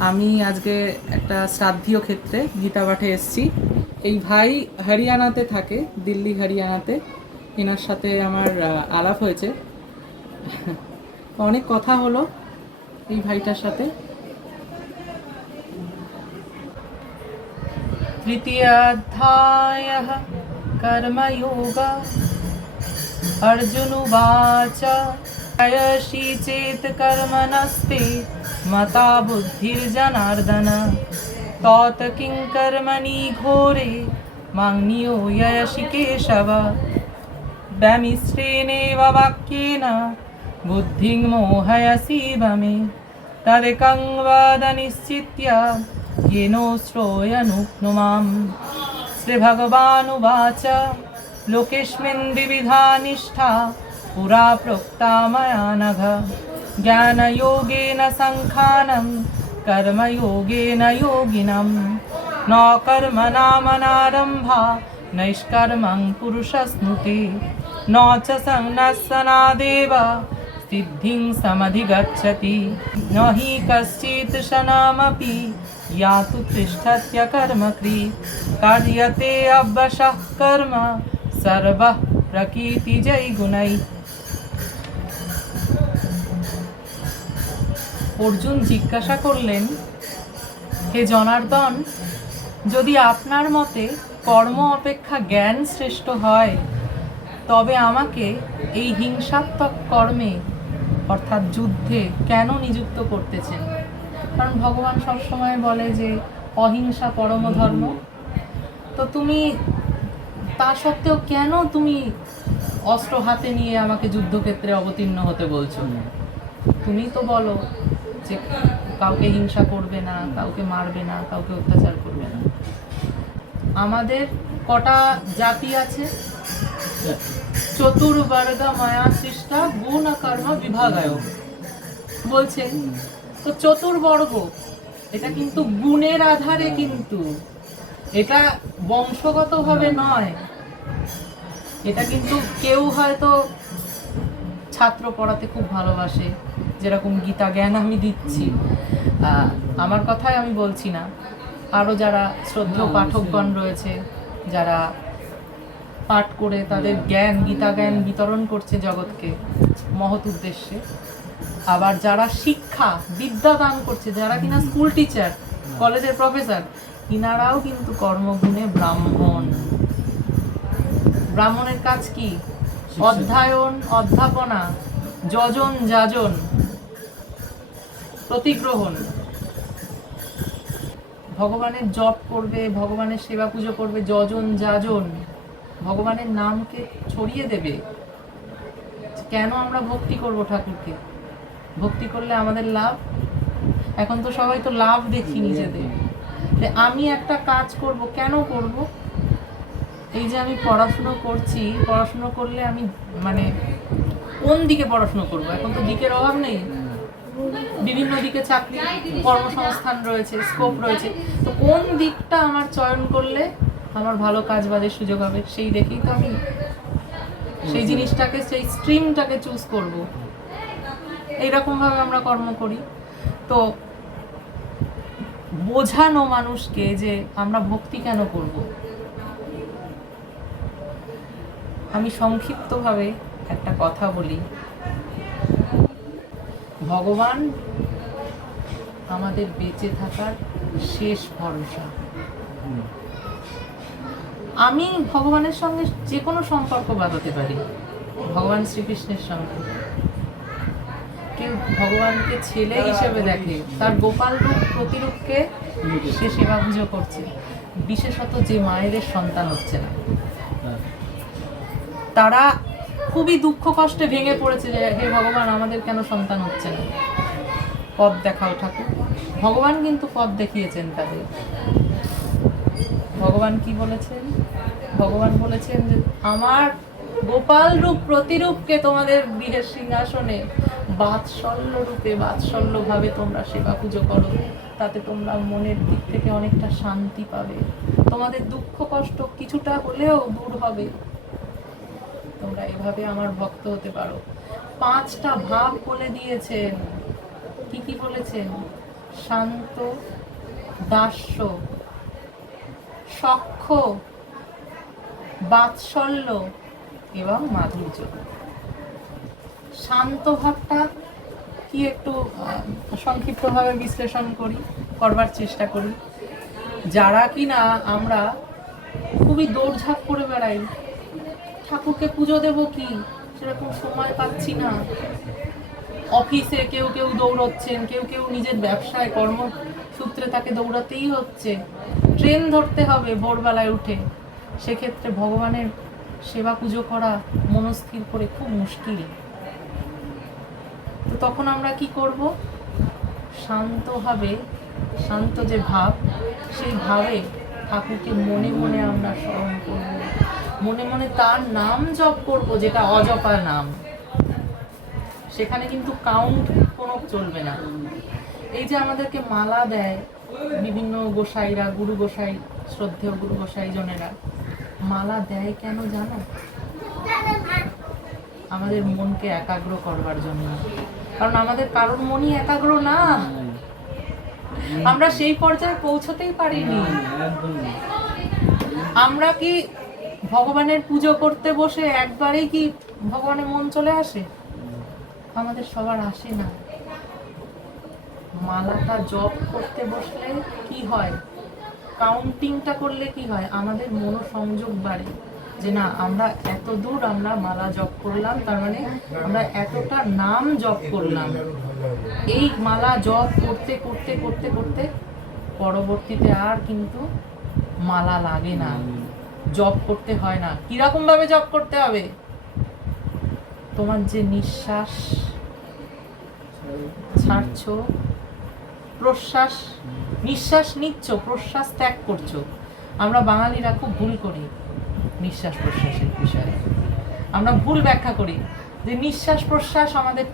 আমি আজকে একটা শ্রাদ্ধীয় ক্ষেত্রে গীতা পাঠে এসেছি এই ভাই হরিয়ানাতে থাকে দিল্লি হরিয়ানাতে এনার সাথে আমার আহ, আলাপ হয়েছে অনেক কথা হলো এই ভাইটার সাথে तृतीयाध्यायः कर्मयोगः अर्जुनुवाच अयसि चेत् कर्मणस्ते मता बुद्धिर्जनार्दन तत् किं कर्मणि घोरे मां नियोयसि केशव व्यामिश्रेणेव वाक्येन बुद्धिं मोहयसि मे तदेकं वद निश्चित्य येनो श्रोयनुक्नुमाम् श्रीभगवानुवाच लोकेऽस्मिन् द्विविधा निष्ठा पुरा प्रोक्ता मया नघ ज्ञानयोगेन सङ्खानं, कर्मयोगेन योगिनं। न कर्मणामनारम्भा नैष्कर्मं पुरुषस्नुते न च सन्नस्सनादेव सिद्धिं समधिगच्छति। न हि कश्चित् शनमपि यातु तिष्ठत्य कर्मकृ। कार्यते अवशः कर्म, सर्वः प्रकृतिजैगुणैः অর্জুন জিজ্ঞাসা করলেন, হে জনার্দন, যদি আপনার মতে কর্ম অপেক্ষা জ্ঞান শ্রেষ্ঠ হয়, তবে আমাকে এই হিংসাত্মক কর্মে, অর্থাৎ যুদ্ধে, কেন নিযুক্ত করতেছেন? কারণ ভগবান সবসময় বলে যে, অহিংসা পরম ধর্ম। তো তুমি, তা সত্ত্বেও কেন তুমি অস্ত্র হাতে নিয়ে আমাকে যুদ্ধক্ষেত্রে অবতীর্ণ হতে বলছো? তুমি তো বলো যে কাউকে হিংসা করবে না, কাউকে মারবে না, কাউকে অত্যাচার করবে না। আমাদের কটা জাতি আছে? চতুর্বর্গ মায়া সৃষ্টা গুণ কর্ম বিভাগায়। বলছে, তো চতুর্বর্গ, এটা কিন্তু গুণের আধারে কিন্তু। এটা বংশগতভাবে নয়। এটা কিন্তু কেউ হয়তো ছাত্র পড়াতে খুব ভালোবাসে যেরকম গীতা জ্ঞান আমি দিচ্ছি। আমার কথাই আমি বলছি না। আরও যারা শ্রদ্ধেয় পাঠকগণ রয়েছে যারা পাঠ করে তাদের জ্ঞান গীতা জ্ঞান বিতরণ করছে জগৎকে মহৎ উদ্দেশ্যে। আবার যারা শিক্ষা বিদ্যা দান করছে যারা কিনা স্কুল টিচার কলেজের প্রফেসর ইনারাও কিন্তু কর্মগুণে ব্রাহ্মণ। ব্রাহ্মণের কাজ কি? অধ্যয়ন, অধ্যাপনা, যজন, যাজন, প্রতিগ্রহণ। ভগবানের জপ করবে, ভগবানের সেবা পুজো করবে, যজন, যাজন। ভগবানের নামকে ছড়িয়ে দেবে। কেন আমরা ভক্তি করব ঠাকুরকে? ভক্তি করলে আমাদের লাভ? এখন তো সবাই তো লাভ দেখি নিজেদের। আমি একটা কাজ করব, কেন করব? এই যে আমি পড়াশুনো করছি, পড়াশুনো করলে আমি মানে কোন দিকে পড়াশুনো করব? এখন তো দিকের অভাব নেই। বিভিন্ন দিকে চাকরি, কর্মসংস্থান রয়েছে স্কোপ রয়েছে। তো কোন দিকটা আমার চয়ন করলে আমার ভালো কাজ বাজের সুযোগ হবে? সেই দেখেই তো আমি সেই জিনিসটাকে, সেই স্ট্রিমটাকে চুজ করব। এইরকমভাবে আমরা কর্ম করি। তো বোঝানো মানুষকে যে আমরা ভক্তি কেন করব? আমি সংক্ষিপ্তভাবে একটা কথা বলি। ভগবান আমাদের বেঁচে থাকার শেষ ভরসা। আমি ভগবানের সঙ্গে যে কোনো সম্পর্ক বাঁধাতে পারি, ভগবান শ্রীকৃষ্ণের সঙ্গে। কেউ ভগবানকে ছেলে হিসেবে দেখে, তার গোপাল রূপ প্রতিরূপকে সে সেবা পুজো করছে। বিশেষত যে মায়েদের সন্তান হচ্ছে না। তারা খুবই দুঃখ কষ্টে ভেঙে পড়েছে যে হে ভগবান, আমাদের কেন সন্তান হচ্ছে না? পথ দেখাও ঠাকুর। ভগবান কিন্তু পথ দেখিয়েছেন তাদের। ভগবান কি বলেছেন? ভগবান বলেছেন যে, আমার গোপাল রূপ প্রতিরূপকে তোমাদের গৃহের সিংহাসনে বাৎসল্য রূপে বাৎসল্য ভাবে তোমরা সেবা পুজো করো। তাতে তোমরা মনের দিক থেকে অনেকটা শান্তি পাবে। তোমাদের দুঃখ কষ্ট কিছুটা হলেও দূর হবে। তোমরা এভাবে আমার ভক্ত হতে পারো। পাঁচটা ভাব বলে দিয়েছেন। কি কি বলেছেন? শান্ত, দাস্য, সক্ষ, বাৎসল্য এবং মাধুর্য। শান্ত ভাবটা কি একটু সংক্ষিপ্তভাবে বিশ্লেষণ করি, করবার চেষ্টা করি। যারা কিনা আমরা খুবই দৌড়ঝাঁপ করে বেড়াই ঠাকুরকে পুজো দেব কি? সেরকম সময় পাচ্ছি না। অফিসে কেউ কেউ দৌড়চ্ছেন, কেউ কেউ নিজের ব্যবসায় কর্মসূত্রে তাকে দৌড়াতেই হচ্ছে। ট্রেন ধরতে হবে ভোরবেলায় উঠে। সেক্ষেত্রে ভগবানের সেবা পুজো করা মনস্থির করে খুব মুশকিল। তো তখন আমরা কি করব? শান্তভাবে শান্ত যে ভাব, সেই ভাবে ঠাকুরকে মনে মনে আমরা স্মরণ করব। মনে মনে তার নাম জপ করব যেটা অজপা নাম। সেখানে কিন্তু কাউন্ট কোনো চলবে না। এই যে আমাদেরকে মালা দেয় বিভিন্ন গোসাইরা গুরু গোসাই শ্রদ্ধেয় গুরু গোসাই জনেরা মালা দেয় কেন জানো? আমাদের মনকে একাগ্র করবার জন্য। কারণ আমাদের কারোর মনই একাগ্র না। আমরা সেই পর্যায়ে পৌঁছতেই পারিনি। আমরা কি ভগবানের পুজো করতে বসে একবারেই কি ভগবানের মন চলে আসে? আমাদের সবার আসে না। মালাটা জপ করতে বসলে কি হয়? কাউন্টিংটা করলে কি হয়? আমাদের মনোসংযোগ বাড়ে। যে না, আমরা এত দূর আমরা মালা জপ করলাম, তার মানে আমরা এতটা নাম জপ করলাম। এই মালা জপ করতে করতে করতে করতে পরবর্তীতে আর কিন্তু মালা লাগে না। জপ করতে হয় না। কীরকম ভাবে জপ করতে হবে? তোমার যে নিঃশ্বাস, ছাড়ছো, প্রশ্বাস, নিঃশ্বাস নিচ্ছ, প্রশ্বাস ত্যাগ করছ। আমরা বাঙালিরা খুব ভুল করি নিঃশ্বাস প্রশ্বাসের বিষয়ে। আমরা ভুল ব্যাখ্যা করি যে নিঃশ্বাস প্রশ্বাস আমাদের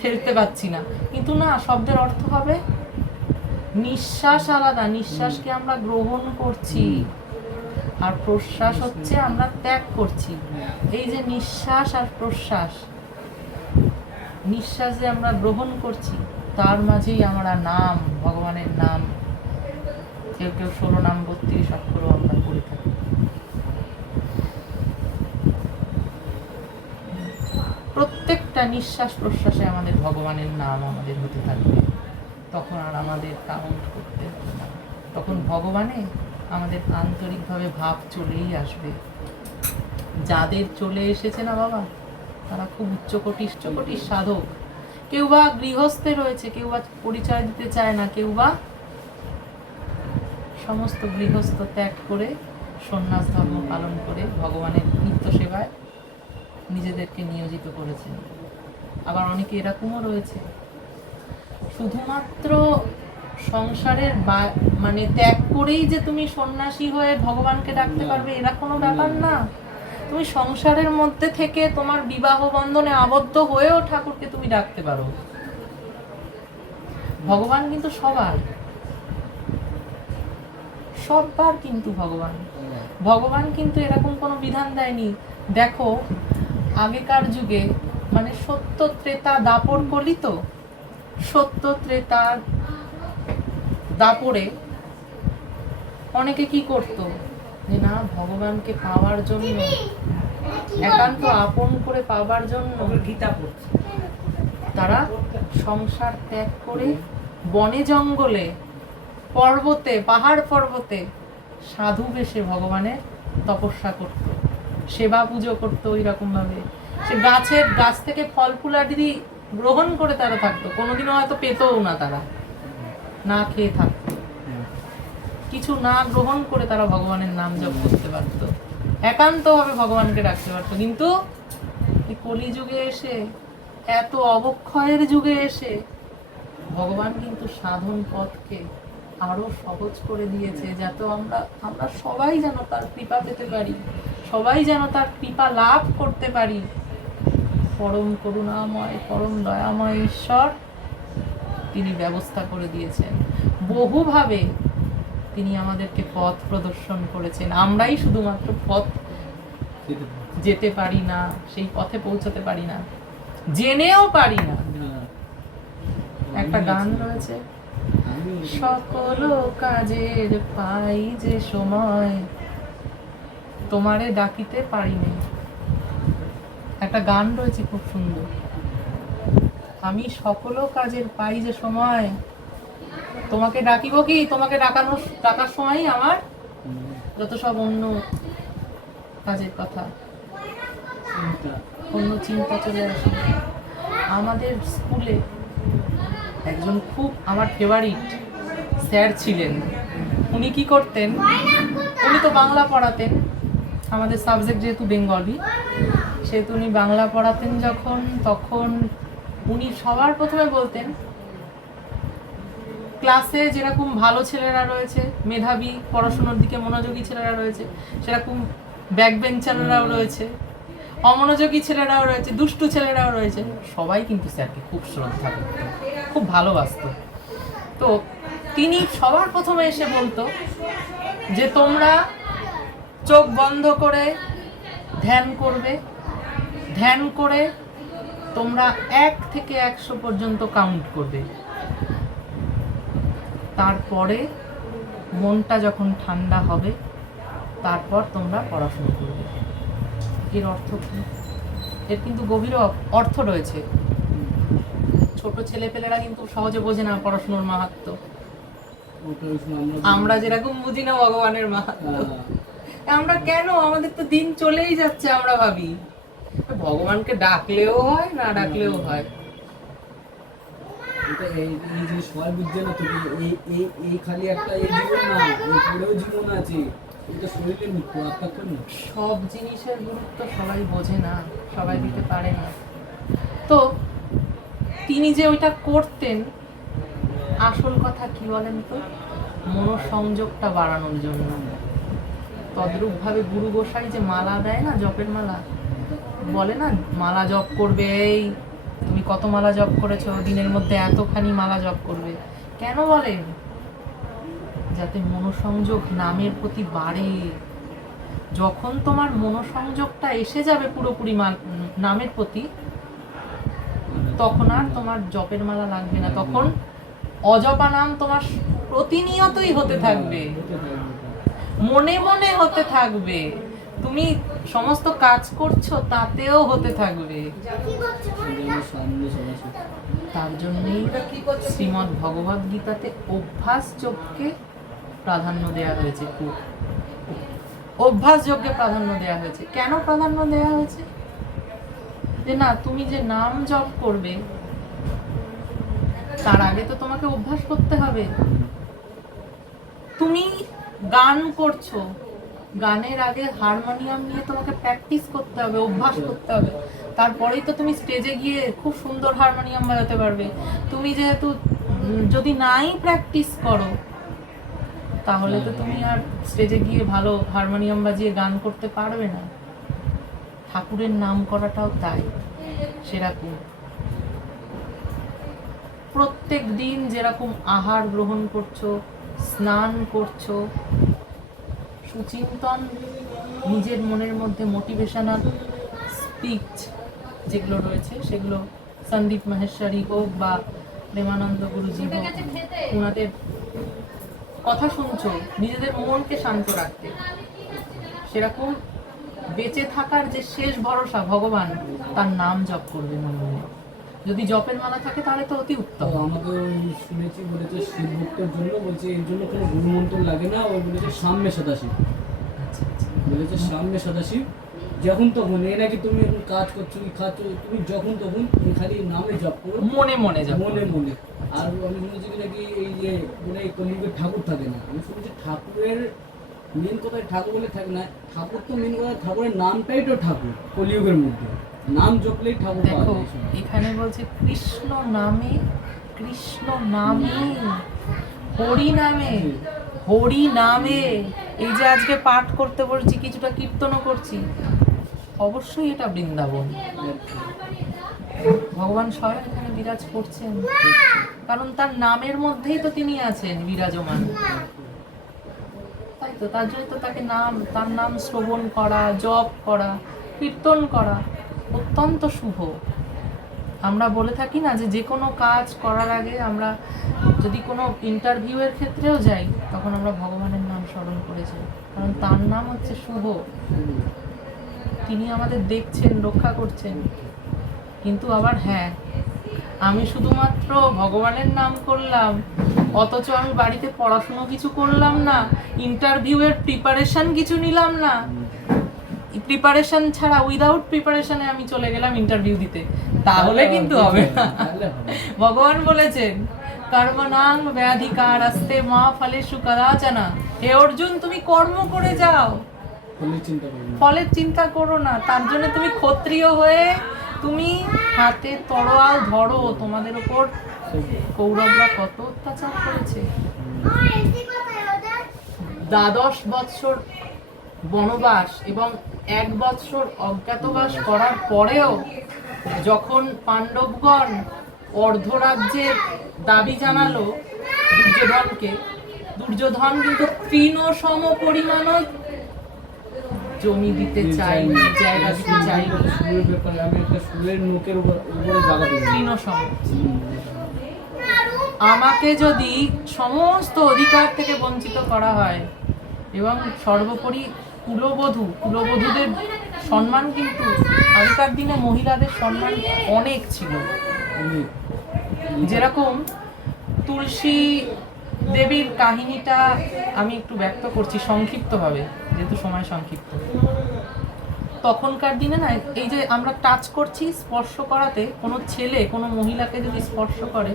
ফেলতে পাচ্ছি না। কিন্তু না, শব্দের অর্থ হবে নিঃশ্বাস আলাদা। নিঃশ্বাসকে আমরা গ্রহণ করছি। আর প্রশ্বাস হচ্ছে আমরা ত্যাগ করছি। এই যে নিঃশ্বাস আর প্রশ্বাস, নিঃশ্বাস যে আমরা গ্রহণ করছি, তার মাঝেই আমরা নাম, ভগবানের নাম। কেউ কেউ ষোলো নাম, বত্রিশ অক্ষরও আমরা করে থাকি। প্রত্যেকটা নিঃশ্বাস প্রশ্বাসে আমাদের ভগবানের নাম আমাদের হতে থাকবে। তখন আর আমাদের কাউন্ট করতে হবে না। তখন ভগবানে আমাদের আন্তরিকভাবে ভাব চলেই আসবে। যাদের চলে এসেছে না বাবা, তারা খুব উচ্চকোটি উচ্চকোটির সাধক। কেউ বা গৃহস্থে রয়েছে, কেউ বা পরিচয় দিতে চায় না, কেউ বা সমস্ত গৃহস্থ ত্যাগ করে সন্ন্যাস ধর্ম পালন করে ভগবানের নিত্য সেবায় নিজেদেরকে নিয়োজিত করেছেন। আবার অনেকে এরকমও রয়েছে। শুধুমাত্র সংসারের মানে ত্যাগ করেই যে তুমি সন্ন্যাসী হয়ে ভগবানকে ডাকতে পারবে এরা কোনো ব্যাপার না। তুমি সংসারের মধ্যে থেকে তোমার বিবাহ বন্ধনে আবদ্ধ হয়েও ঠাকুরকে তুমি ডাকতে পারো। ভগবান কিন্তু সবার। সববার কিন্তু ভগবান। ভগবান কিন্তু এরকম কোনো বিধান দেয়নি। দেখো আগেকার যুগে মানে সত্য ত্রেতা দাপর তো? সত্য ত্রেতার দাপরে অনেকে কি করত? যে না ভগবানকে পাওয়ার জন্য একান্ত আপন করে পাওয়ার জন্য গীতা পড়ছে। তারা সংসার ত্যাগ করে বনে জঙ্গলে পর্বতে পাহাড় পর্বতে সাধু বেশে ভগবানের তপস্যা করত সেবা পুজো করতো ওই রকম ভাবে সে গাছের গাছ থেকে ফল ফুলাদি গ্রহণ করে তারা থাকতো। কোনোদিনও হয়তো পেতও না তারা। না খেয়ে থাকতো। কিছু না গ্রহণ করে তারা ভগবানের নাম জপ করতে পারত। একান্তভাবে ভগবানকে ডাকতে পারত। কিন্তু এই কলিযুগে এসে, এত অবক্ষয়ের যুগে এসে ভগবান কিন্তু সাধন পথকে আরও সহজ করে দিয়েছে, যাতে আমরা আমরা সবাই যেন তার কৃপা পেতে পারি, সবাই যেন তার কৃপা লাভ করতে পারি। পরম করুণাময়, পরম দয়াময় ঈশ্বর তিনি ব্যবস্থা করে দিয়েছেন। বহুভাবে তিনি আমাদেরকে পথ প্রদর্শন করেছেন। আমরাই শুধুমাত্র পথ যেতে পারি। না সেই পথে পৌঁছতে পারি না জেনেও পারি না। একটা গান রয়েছে। সকল কাজের পাই যে সময় তোমারে ডাকিতে পারিনি। একটা গান রয়েছে খুব সুন্দর। আমি সকল কাজের পাই যে সময় তোমাকে ডাকিব কি? তোমাকে ডাকানোর ডাকার সময়ই আমার যত সব অন্য কাজের কথা অন্য চিন্তা চলে আসে। আমাদের স্কুলে একজন খুব আমার ফেভারিট স্যার ছিলেন। উনি কি করতেন? উনি তো বাংলা পড়াতেন। আমাদের সাবজেক্ট যেহেতু বেঙ্গলি সেহেতু উনি বাংলা পড়াতেন যখন তখন উনি সবার প্রথমে বলতেন ক্লাসে যেরকম ভালো ছেলেরা রয়েছে মেধাবী পড়াশোনার দিকে মনোযোগী ছেলেরা রয়েছে সেরকম ব্যাক বেঞ্চাররাও রয়েছে অমনোযোগী ছেলেরাও রয়েছে দুষ্টু ছেলেরাও রয়েছে। সবাই কিন্তু স্যারকে খুব শ্রদ্ধা করত খুব ভালোবাসতো। তো তিনি সবার প্রথমে এসে বলতো যে তোমরা চোখ বন্ধ করে ধ্যান করবে। ধ্যান করে তোমরা এক থেকে একশো পর্যন্ত কাউন্ট করবে। তারপরে মনটা যখন ঠান্ডা হবে তারপর তোমরা পড়াশুনো করবে। এর অর্থ কি? এর কিন্তু গভীর অর্থ রয়েছে। ছোট ছেলেপেলেরা কিন্তু সহজে বোঝে না পড়াশুনোর মাহাত্ম। আমরা যেরকম বুঝি না ভগবানের মাহাত্ম। আমরা কেন? আমাদের তো দিন চলেই যাচ্ছে আমরা ভাবি। ভগবানকে ডাকলেও হয় না ডাকলেও হয়। এই যে সবাই বুঝছে না তো এই এই এই খালি একটা এই জীবন না, এই পরেও জীবন আছে। এটা শরীরের মৃত্যু আত্মার তো না সব জিনিসের গুরুত্ব সবাই বোঝে না, সবাই দিতে পারে না। তো তিনি যে ওইটা করতেন, আসল কথা কি বলেন তো? মনোসংযোগটা বাড়ানোর জন্য। তদ্রূপভাবে গুরু গোসাই যে মালা দেয় না, জপের মালা, বলে না, মালা জপ করবে এই তুমি কত মালা জপ করেছ? দিনের মধ্যে এতখানি মালা জপ করবে। কেন বলেন যাতে মনোসংযোগ নামের প্রতি বাড়ে। যখন তোমার মনোসংযোগটা এসে যাবে পুরোপুরি নামের প্রতি, তখন আর তোমার জপের মালা লাগবে না। তখন অজপা নাম তোমার প্রতিনিয়তই হতে থাকবে। মনে মনে হতে থাকবে। তুমি সমস্ত কাজ করছ, তাতেও হতে থাকবে। তার জন্যই শ্রীমৎ ভগবদ গীতাতে অভ্যাস যোগকে প্রাধান্য দেওয়া হয়েছে। খুব অভ্যাস যোগকে প্রাধান্য দেওয়া হয়েছে। কেন প্রাধান্য দেওয়া হয়েছে? যে না, তুমি যে নাম জপ করবে, তার আগে তো তোমাকে অভ্যাস করতে হবে। তুমি গান করছ গানের আগে হারমোনিয়াম নিয়ে তোমাকে প্র্যাকটিস করতে হবে, অভ্যাস করতে হবে। তারপরেই তো তুমি স্টেজে গিয়ে খুব সুন্দর হারমোনিয়াম বাজাতে পারবে। তুমি যেহেতু যদি নাই প্র্যাকটিস করো, তাহলে তো তুমি আর স্টেজে গিয়ে ভালো হারমোনিয়াম বাজিয়ে গান করতে পারবে না। ঠাকুরের নাম করাটাও তাই, সেরকম। প্রত্যেক দিন যেরকম আহার গ্রহণ করছ, স্নান করছ সুচিন্তন নিজের মনের মধ্যে মোটিভেশনাল স্পিচ যেগুলো রয়েছে, সেগুলো সন্দীপ মাহেশ্বরী হোক বা প্রেমানন্দ গুরুজি হোক, ওনাদের কথা শুনছো, নিজেদের মনকে শান্ত রাখতে। সেরকম বেঁচে থাকার যে শেষ ভরসা ভগবান, তার নাম জপ করবে মনে মনে। যদি জপের মালা থাকে তাহলে তো অতি উত্তম। আমাকে ওই শুনেছি বলেছে শিব ভক্তের জন্য বলছে এর জন্য কোনো গুরুমন্ত্র লাগে না ওই বলেছে সাম্যে সদাশিব। আচ্ছা আচ্ছা। বলেছে সামনে সদাশিব। যখন তখন এ নাকি তুমি এখন কাজ করছ কি খাচ্ছ তুমি যখন তখন খালি নামে জপ করো। মনে মনে জপ মনে মনে। আর আমি শুনেছি নাকি এই যে মানে এই কলিযুগের ঠাকুর থাকে না? আমি শুনেছি ঠাকুরের মেন কথায় ঠাকুর বলে থাকে না ঠাকুর তো মেন কথা ঠাকুরের নামটাই তো ঠাকুর কলিযুগের মধ্যে। নাম জপলেই ঠাকুর দেখো এখানে বলছে কৃষ্ণ নামে কৃষ্ণ নামে হরি নামে হরি নামে। এই যে আজকে পাঠ করতে বলছি কিছুটা কীর্তনও করছি অবশ্যই এটা বৃন্দাবন। ভগবান স্বয়ং এখানে বিরাজ করছেন। কারণ তার নামের মধ্যেই তো তিনি আছেন বিরাজমান। তার জন্য তো তাকে নাম, তার নাম শ্রবণ করা, জপ করা, কীর্তন করা অত্যন্ত শুভ। আমরা বলে থাকি না যে যে কোনো কাজ করার আগে আমরা যদি কোনো ইন্টারভিউয়ের ক্ষেত্রেও যাই, তখন আমরা ভগবানের নাম স্মরণ করে যাই। কারণ তার নাম হচ্ছে শুভ। তিনি আমাদের দেখছেন, রক্ষা করছেন। কিন্তু আবার হ্যাঁ আমি শুধুমাত্র ভগবানের নাম করলাম অথচ আমি বাড়িতে পড়াশুনো কিছু করলাম না ইন্টারভিউয়ের প্রিপারেশন কিছু নিলাম না। প্রিপারেশন ছাড়া উইদাউট প্রিপারেশনে আমি চলে গেলাম ইন্টারভিউ দিতে। তাহলে কিন্তু হবে না। ভগবান বলেছেন কর্মনাং ব্যাধিকার আসতে মা ফলে সুকদাচনা হে অর্জুন তুমি কর্ম করে যাও। ফলের চিন্তা করো না তার জন্য তুমি ক্ষত্রিয় হয়ে তুমি হাতে তরোয়াল ধরো, তোমাদের উপর কৌরবরা কত অত্যাচার করেছে। দ্বাদশ বৎসর বনবাস এবং এক বৎসর অজ্ঞাতবাস করার পরেও যখন পাণ্ডবগণ অর্ধরাজ্যের দাবি জানালো দুর্যোধনকে, দুর্যোধন কিন্তু তৃণ সম পরিমাণও জমি দিতে চাইনি জায়গা দিতে চাইনি সুরের ব্যাপারে আমি একটা সুরের নোকের উপর জায়গা তৃণ আমাকে যদি সমস্ত অধিকার থেকে বঞ্চিত করা হয় এবং সর্বোপরি কুলবধূ কুলবধূদের সম্মান কিন্তু আগেকার দিনে মহিলাদের সম্মান অনেক ছিল। যেরকম তুলসী দেবীর কাহিনীটা আমি একটু ব্যক্ত করছি সংক্ষিপ্তভাবে, যেহেতু সময় সংক্ষিপ্ত। তখনকার দিনে না, এই যে আমরা টাচ করছি স্পর্শ করাতে, কোনো ছেলে, কোনো মহিলাকে যদি স্পর্শ করে,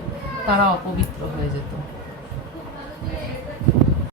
তারা অপবিত্র হয়ে যেত।